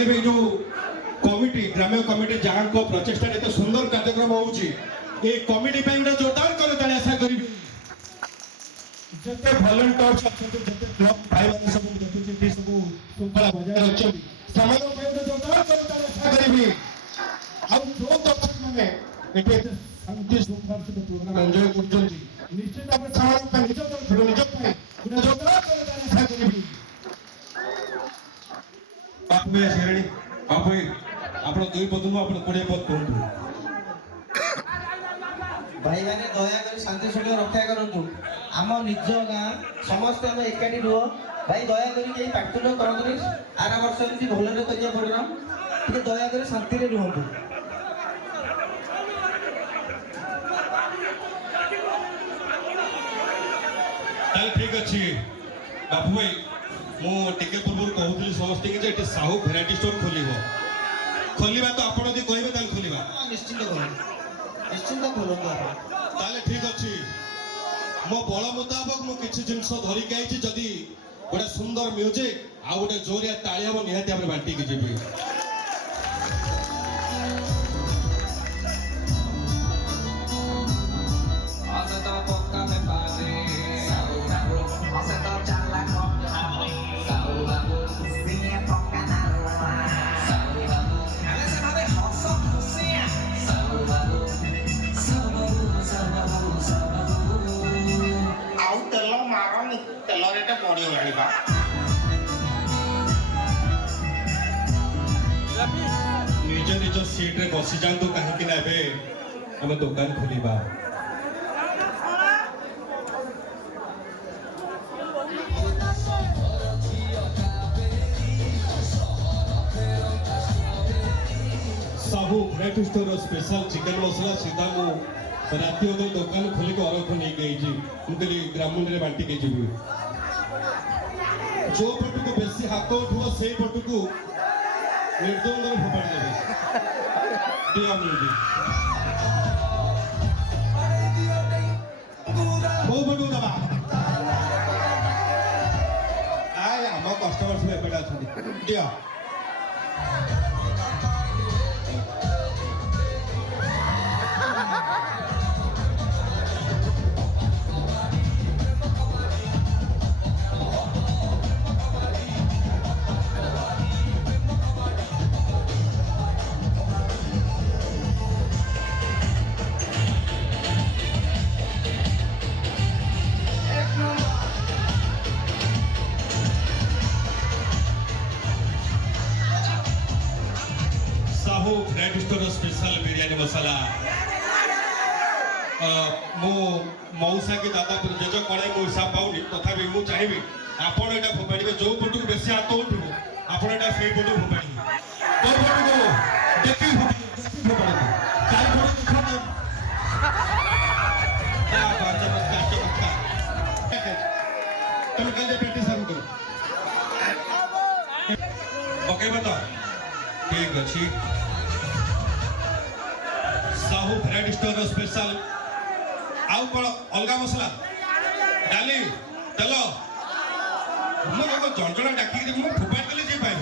करेंगे जो कमिटी ग्राम्य कमिटी जहाँ को प्रचेषा एत सुंदर कार्यक्रम होउची ए कमिटी पे गोटे जोरदार कर ताली आशा करी जते वॉलंटियर्स अछंती जते क्लब भाई माने सब देखुची सब शृंखला बजाय रखछी समाज पे जोरदार कर ताली आशा करी आ जो दर्शक माने एटे शांति शृंखला से प्रोग्राम एंजॉय करछंती निश्चित आप समाज पे निज तो निज पे गोटे जोरदार कर ताली आशा करी बापू भैया शेरणी बापू आपण दुई पद आपण 20 पद कहतु भाई मैंने दया कर शांति शृंखला रक्षा करंतु आम निज गाँ समस्त हम एकाठी रुह भाई दया करी पार्टनर करंतु आर वर्ष एमती भलरे करिया प्रोग्राम टिके दया कर शांति रे रुहंतु ताल ठीक अछि बापू भाई मु टिके पूर्व कहउतली समस्त कि जे साहू वैरायटी स्टोर खोलिबा तो आपण यदि कहबे ताल खोलिबा निश्चिंत खोलंतु ताले ठीक अछि मो बळ मुताबक मु किछि जिंस धरि के आइछि जदी गोटे सुंदर म्यूजिक आ गोटे जोरिया ताली हम निहाती हमरे बांटी के जेबे तेल रेट बढ़ी बा निज निज सीट रे बसी जांतु काहे ना एबे हम दुकान खोलिबा Sahu variety store special chicken masala सीधा मु राति ओदे दुकान खोली के अरख नहीं गई जी मुकली ग्रामीण रे बांटी के जीबी जो पटु को बेसी हाथ उठो से पटु को निर्दोष फोपाड़ी देबे दिया मिलदी बहु पटु दबा आय हम कस्टमर से एपटा छथि दिया वैरायटी स्टोर स्पेशल बिरयानी मसाला मो मौसा के दादा जेज कड़े मो हिसाब पाऊनी तथापि मु चाहिए आपण एटा फोपाड़े जो पटू बेसी हाथ उठू आपण एटा से पटू फोपाड़ी तो पटू देखि फोपाड़ी चार पटू खाना आ बात तुम कल पेटी सर्व करो ओके बता ठीक अछि साहू वैरायटी स्टोर स्पेशल आउ कोन अलगा मसला डाली तेल जन जन डाकी मुझे फुपाई देली जे पाइब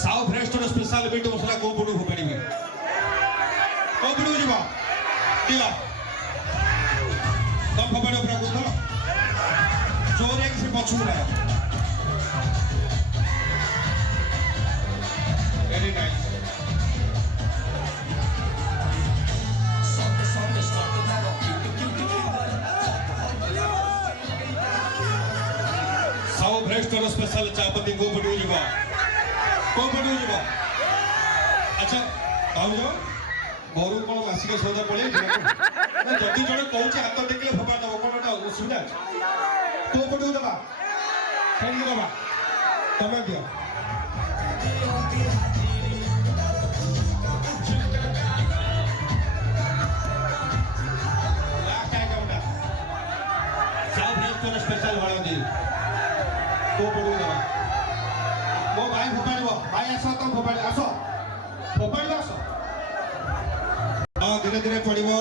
Sahu variety store special meat masala को पटू फुपाड़ी को पटू जीवा दिया कम फुपाड़ी पूरा कुछ जोरे किसी पछू ना very nice Sahu variety special chapati को पटू जीवा अच्छा कहू जो गोरु कौन मासिक सौदा पड़े जदि जड़े कौन हाथ टेकिले फोपाड़ दब कौन गोटे असुविधा को पटू दबा फेंक दबा तमें दियो स्पेशल हळदी को पडू दबा मो भाई फोपाड़ो भाई आस तुम फोपाड़ी आस फोपाड़ी आस हाँ धीरे धीरे पड़ो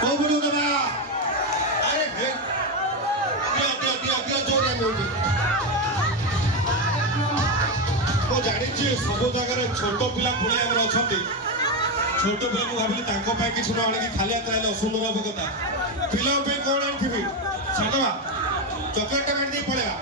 को पडू दबा अरे दियो दियो दियो दियो जोरिया मिलुची ଜାଣିଛି ସବୁ ଜାଗାରେ ଛୋଟ ପିଲା ପୁଣି ଆମର ଅଛନ୍ତି। ଛୋଟ ପିଲାକୁ ଭାବିଲି ତାଙ୍କ ପାଇଁ କିଛି ନ ଆଣିକି ଖାଲି ହାତରେ ଆଇଲେ ଅସୁନ୍ଦର ହବ କଥା। ପିଲାଙ୍କ ପାଇଁ କଣ ଆଣିଥିବି? ସାଧବା ଚକୋଲେଟ କାଟି ଦେଇ ପଳେଇବା।